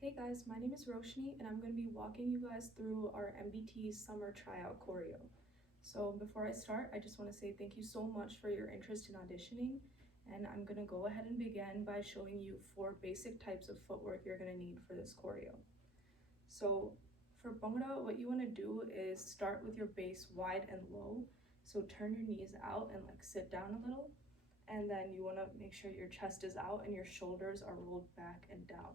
Hey guys, my name is Roshni and I'm going to be walking you guys through our MBT Summer Tryout choreo. So before I start, I just want to say thank you so much for your interest in auditioning, and I'm going to go ahead and begin by showing you 4 basic types of footwork you're going to need for this choreo. So for Bhangra, what you want to do is start with your base wide and low. So turn your knees out and sit down a little, and then you want to make sure your chest is out and your shoulders are rolled back and down.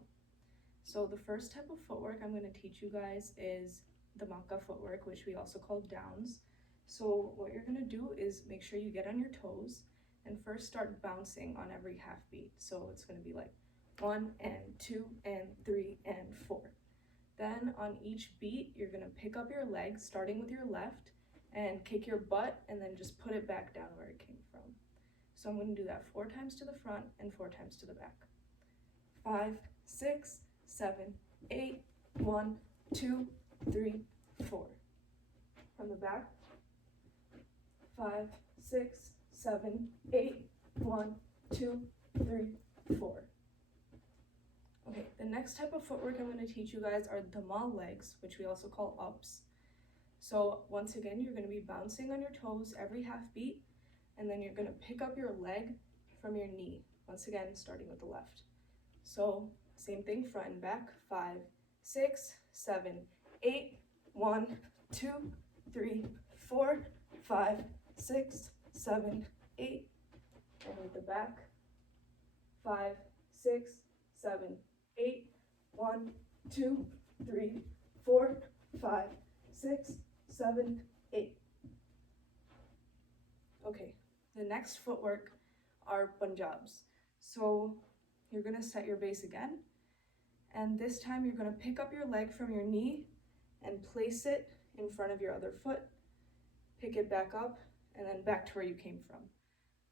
So the first type of footwork I'm going to teach you guys is the Maka footwork, which we also call downs. So what you're going to do is make sure you get on your toes and first start bouncing on every half beat. So it's going to be like 1 and 2 and 3 and 4. Then on each beat, you're going to pick up your legs, starting with your left, and kick your butt and then just put it back down where it came from. So I'm going to do that 4 times to the front and 4 times to the back. 5, 6, 7, 8, 1, 2, 3, 4. From the back. 5, 6, 7, 8, 1, 2, 3, 4. Okay, the next type of footwork I'm going to teach you guys are dhamal legs, which we also call ups. So once again, you're going to be bouncing on your toes every half beat, and then you're going to pick up your leg from your knee. Once again, starting with the left. So same thing, front and back. 5, 6, 7, 8, 1, 2, 3, 4, 5, 6, 7, 8. And with the back. 5, 6, 7, 8, 1, 2, 3, 4, 5, 6, 7, 8. Okay, the next footwork are Punjabs. So you're going to set your base again, and this time you're going to pick up your leg from your knee and place it in front of your other foot, pick it back up, and then back to where you came from.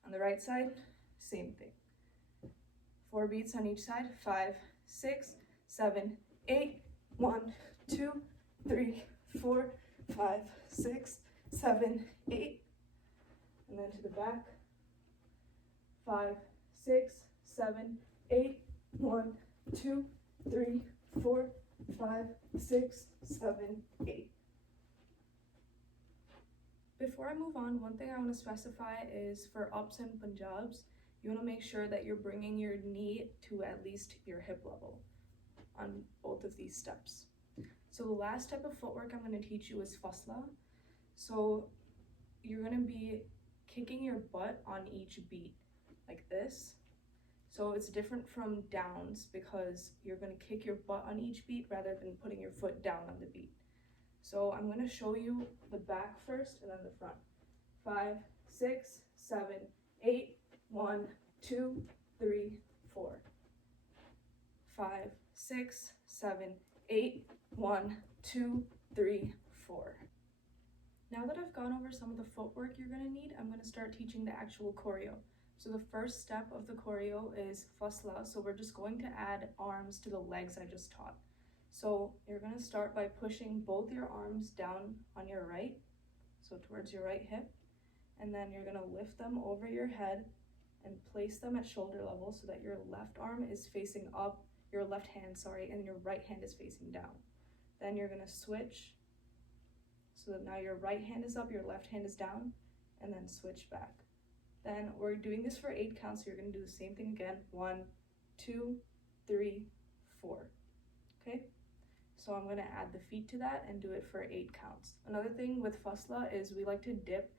On the right side, same thing. 4 beats on each side. 5, 6, 7, 8, 1, 2, 3, 4, 5, 6, 7, 8. And then to the back. 5, 6, 7, 8, 1, 2, 3, 4, 5, 6, 7, 8. Before I move on, one thing I want to specify is for ups and Punjabs, you want to make sure that you're bringing your knee to at least your hip level on both of these steps. So the last type of footwork I'm going to teach you is fasla. So you're going to be kicking your butt on each beat like this. So it's different from downs because you're going to kick your butt on each beat rather than putting your foot down on the beat. So I'm going to show you the back first and then the front. 5, 6, 7, 8, 1, 2, 3, 4. 5, 6, 7, 8, 1, 2, 3, 4. Now that I've gone over some of the footwork you're going to need, I'm going to start teaching the actual choreo. So the first step of the choreo is fasla. So we're just going to add arms to the legs I just taught. So you're going to start by pushing both your arms down on your right, so towards your right hip, and then you're going to lift them over your head and place them at shoulder level so that your left arm is facing up, your left hand, and your right hand is facing down. Then you're going to switch so that now your right hand is up, your left hand is down, and then switch back. Then we're doing this for 8 counts, so you're going to do the same thing again. 1, 2, 3, 4. Okay? So I'm going to add the feet to that and do it for 8 counts. Another thing with fasla is we like to dip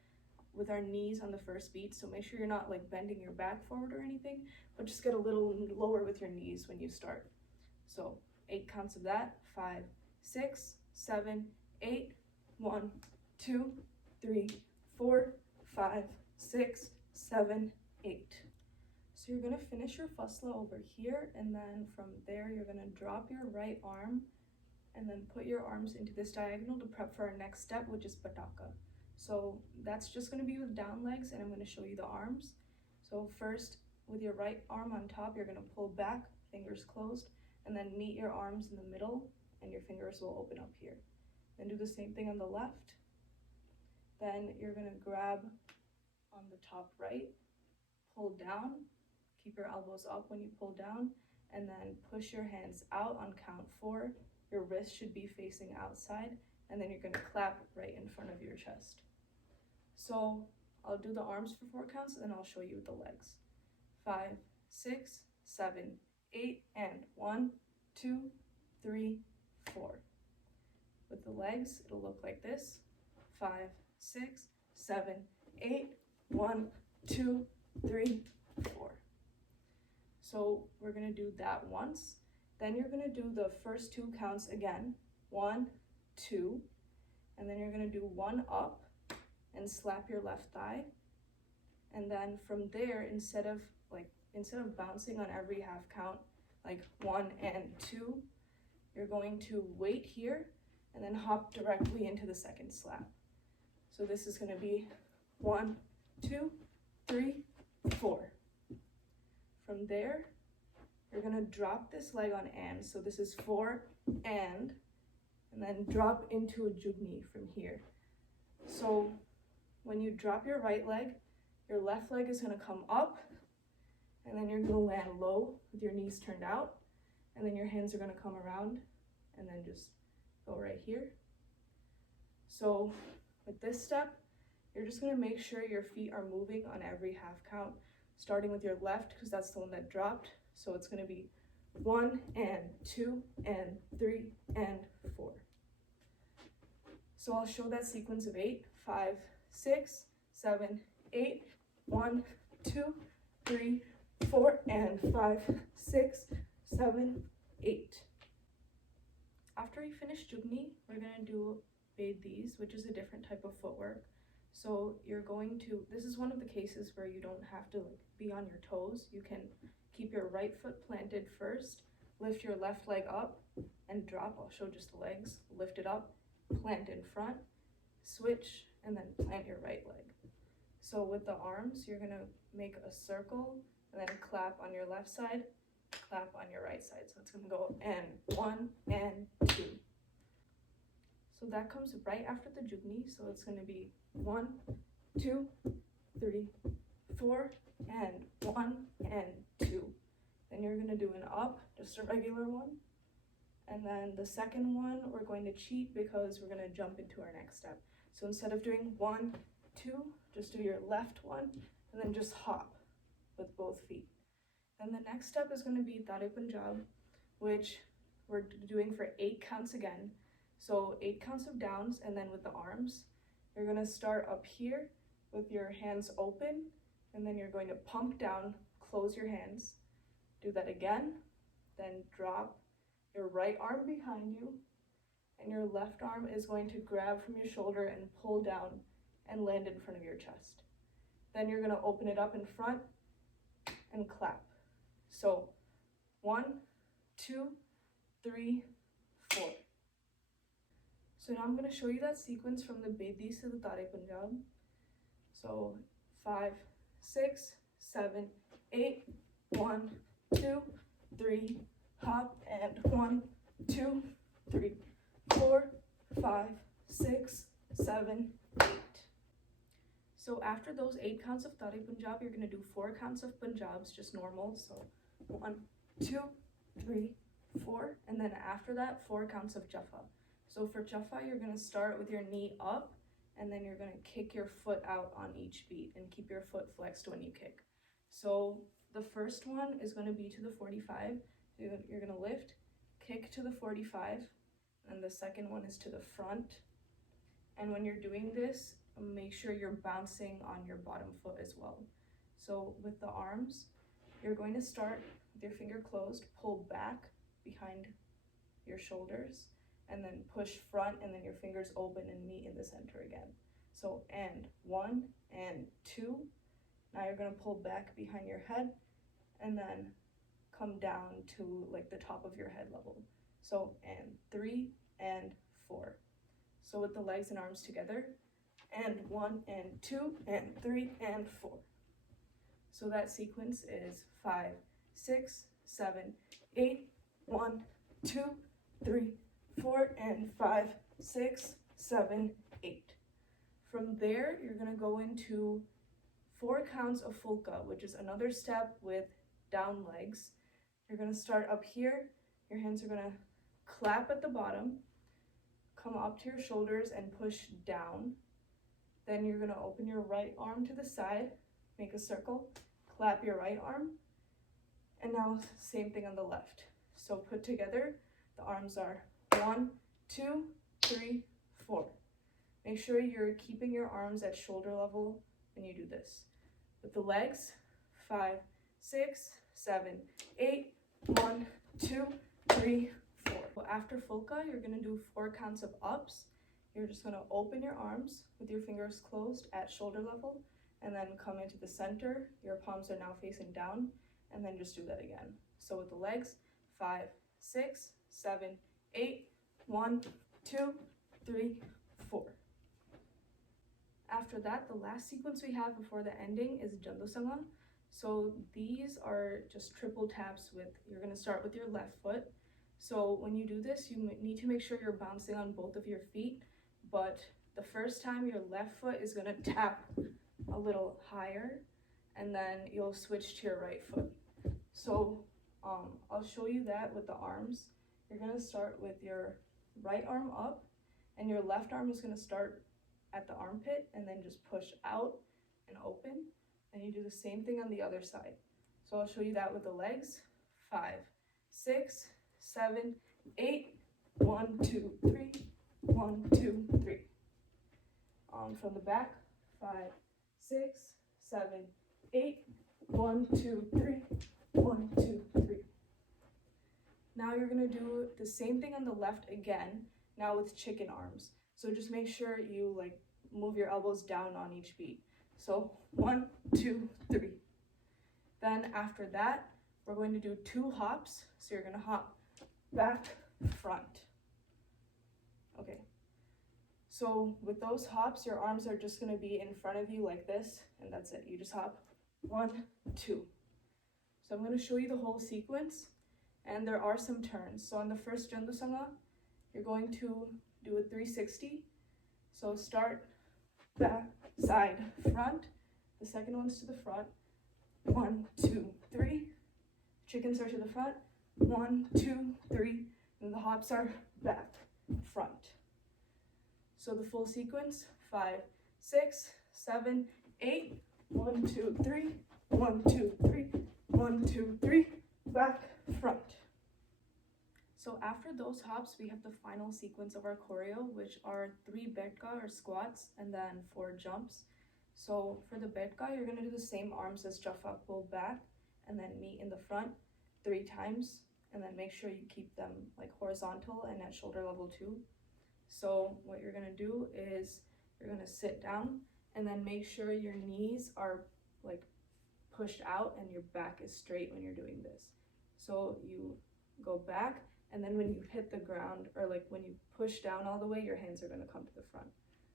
with our knees on the first beat, so make sure you're not bending your back forward or anything, but just get a little lower with your knees when you start. So 8 counts of that. 5, 6, 7, 8, 1, 2, 3, 4, 5, 6, 7, 8. So you're going to finish your fasla over here, and then from there you're going to drop your right arm and then put your arms into this diagonal to prep for our next step, which is pataka. So that's just going to be with down legs, and I'm going to show you the arms. So first, with your right arm on top, you're going to pull back, fingers closed, and then meet your arms in the middle, and your fingers will open up here. Then do the same thing on the left. Then you're going to grab on the top right, pull down, keep your elbows up when you pull down, and then push your hands out on count 4. Your wrist should be facing outside, and then you're going to clap right in front of your chest. So I'll do the arms for 4 counts, and then I'll show you the legs. 5, 6, 7, 8, and 1, 2, 3, 4. With the legs, it'll look like this. 5, 6, 7, 8, 1, 2, 3, 4. So we're going to do that once. Then you're going to do the first 2 counts again. 1, 2, and then you're going to do 1 up and slap your left thigh. And then from there, instead of bouncing on every half count, like 1 and 2, you're going to wait here and then hop directly into the second slap. So this is going to be 1, 2, 3, 4. From there, you're going to drop this leg on and. So this is 4 and then drop into a jugni from here. So when you drop your right leg, your left leg is going to come up, and then you're going to land low with your knees turned out, and then your hands are going to come around and then just go right here. So with this step, you're just going to make sure your feet are moving on every half count, starting with your left because that's the one that dropped. So it's going to be 1 and 2 and 3 and 4. So I'll show that sequence of 8, 5, 6, 7, 8, 1, 2, 3, 4, and 5, 6, 7, 8. After you finish jugni, we're going to do these, which is a different type of footwork. So you're going to, this is one of the cases where you don't have to be on your toes. You can keep your right foot planted first, lift your left leg up and drop. I'll show just the legs. Lift it up, plant in front, switch, and then plant your right leg. So with the arms, you're gonna make a circle and then clap on your left side, clap on your right side. So it's gonna go and 1 and 2. So that comes right after the jugni. So it's gonna be 1, 2, 3, 4, and 1 and 2. Then you're gonna do an up, just a regular one. And then the second one, we're going to cheat because we're gonna jump into our next step. So instead of doing 1, 2, just do your left one, and then just hop with both feet. And the next step is gonna be Tare Punjab, which we're doing for 8 counts again. So 8 counts of downs, and then with the arms, you're gonna start up here with your hands open, and then you're going to pump down, close your hands. Do that again, then drop your right arm behind you, and your left arm is going to grab from your shoulder and pull down and land in front of your chest. Then you're gonna open it up in front and clap. So 1, 2, 3, 4. So now I'm gonna show you that sequence from the Bedis to the Tare Punjab. So 5, 6, 7, 8, 1, 2, 3, hop, and 1, 2, 3, 4, 5, 6, 7, 8. So after those 8 counts of Tare Punjab, you're gonna do 4 counts of Punjabs, just normal. So 1, 2, 3, 4, and then after that, 4 counts of Jaffa. So for Jaffa, you're gonna start with your knee up, and then you're gonna kick your foot out on each beat and keep your foot flexed when you kick. So the first one is gonna be to the 45. You're gonna lift, kick to the 45, and the second one is to the front. And when you're doing this, make sure you're bouncing on your bottom foot as well. So with the arms, you're going to start with your finger closed, pull back behind your shoulders, and then push front, and then your fingers open and meet in the center again. So and 1 and 2. Now you're gonna pull back behind your head and then come down to like the top of your head level. So and 3 and 4. So with the legs and arms together, and 1 and 2 and 3 and 4. So that sequence is 5, 6, 7, 8, 1, 2, 3, 4, and 5, 6, 7, 8. From there, you're gonna go into 4 counts of fulka, which is another step with down legs. You're gonna start up here. Your hands are gonna clap at the bottom, come up to your shoulders and push down. Then you're gonna open your right arm to the side, make a circle, clap your right arm, and now same thing on the left. So put together, the arms are 1, 2, 3, 4. Make sure you're keeping your arms at shoulder level when you do this. With the legs, 5, 6, 7, 8, 1, 2, 3, 4. After Fulka, you're gonna do 4 counts of ups. You're just gonna open your arms with your fingers closed at shoulder level, and then come into the center. Your palms are now facing down, and then just do that again. So with the legs, 5, 6, 7, 8, 1, 2, 3, 4. After that, the last sequence we have before the ending is Jandosanga. So these are just triple taps you're gonna start with your left foot. So when you do this, you need to make sure you're bouncing on both of your feet, but the first time your left foot is gonna tap a little higher, and then you'll switch to your right foot. So I'll show you that with the arms. You're gonna start with your right arm up, and your left arm is gonna start at the armpit and then just push out and open. And you do the same thing on the other side. So I'll show you that with the legs. 5, 6, 7, 8, 1, 2, 3, 1, 2, 3. From the back, 5, 6, 7, 8, 1, 2, 3, 1, 2, 3. Now you're gonna do the same thing on the left again, now with chicken arms. So just make sure you move your elbows down on each beat. So 1, 2, 3. Then after that, we're going to do 2 hops. So you're gonna hop back, front. Okay. So with those hops, your arms are just gonna be in front of you like this, and that's it. You just hop 1, 2. So I'm gonna show you the whole sequence, and there are some turns. So on the first Jandosanga, you're going to do a 360. So start back, side, front. The second one's to the front. 1, 2, 3. Chickens are to the front. 1, 2, 3. And the hops are back, front. So the full sequence, 5, 6, 7, 8. 1, 2, 3. 1, 2, 3. 1, 2, 3. Back, front. So after those hops, we have the final sequence of our choreo, which are 3 betka or squats and then 4 jumps. So for the betka, you're gonna do the same arms as Jaffa, pull back and then meet in the front 3 times, and then make sure you keep them horizontal and at shoulder level too. So what you're gonna do is you're gonna sit down and then make sure your knees are pushed out and your back is straight when you're doing this. So you go back, and then when you hit the ground, or when you push down all the way, your hands are gonna come to the front.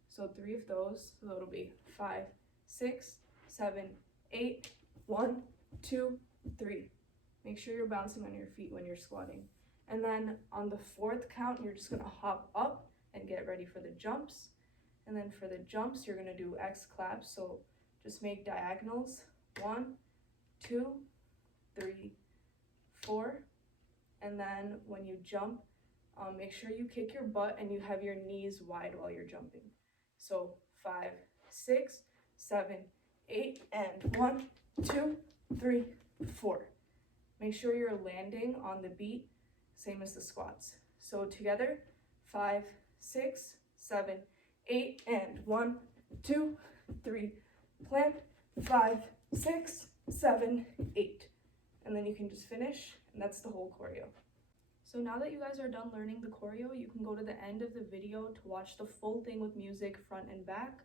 So 3 of those, so it'll be 5, 6, 7, 8, 1, 2, 3. Make sure you're bouncing on your feet when you're squatting. And then on the 4th count, you're just gonna hop up and get ready for the jumps. And then for the jumps, you're gonna do X claps. So just make diagonals, 1, 2, 3, 4. And then when you jump, make sure you kick your butt and you have your knees wide while you're jumping. So 5, 6, 7, 8, and 1, 2, 3, 4. Make sure you're landing on the beat, same as the squats. So together, 5, 6, 7, 8, and 1, 2, 3. Plant, 5, 6, 7, 8. And then you can just finish, and that's the whole choreo. So now that you guys are done learning the choreo, you can go to the end of the video to watch the full thing with music front and back.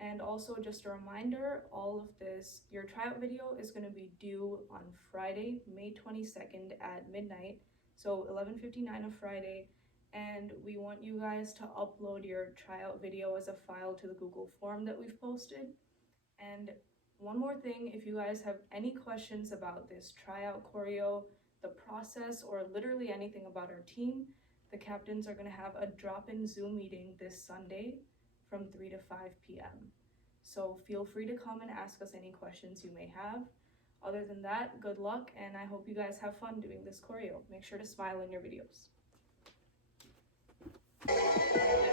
And also just a reminder, all of this, your tryout video is going to be due on Friday, May 22nd at midnight. So 11:59 of Friday. And we want you guys to upload your tryout video as a file to the Google form that we've posted. And one more thing, if you guys have any questions about this tryout choreo, the process, or literally anything about our team, the captains are going to have a drop-in Zoom meeting this Sunday from 3 to 5 p.m. So feel free to come and ask us any questions you may have. Other than that, good luck, and I hope you guys have fun doing this choreo. Make sure to smile in your videos.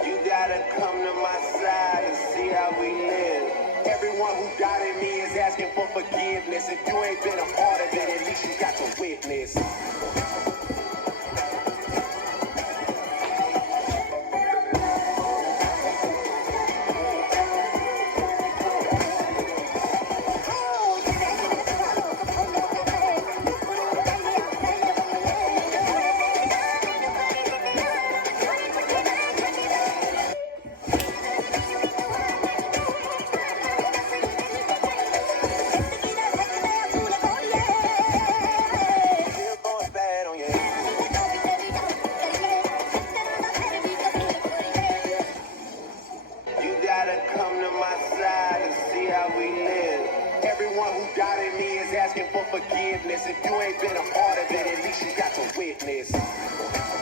You gotta come to my side and see how we live. Everyone who doubted me is asking for forgiveness. If you ain't been a part of it, at least you got to witness. Me is asking for forgiveness. If you ain't been a part of it, at least you got to witness.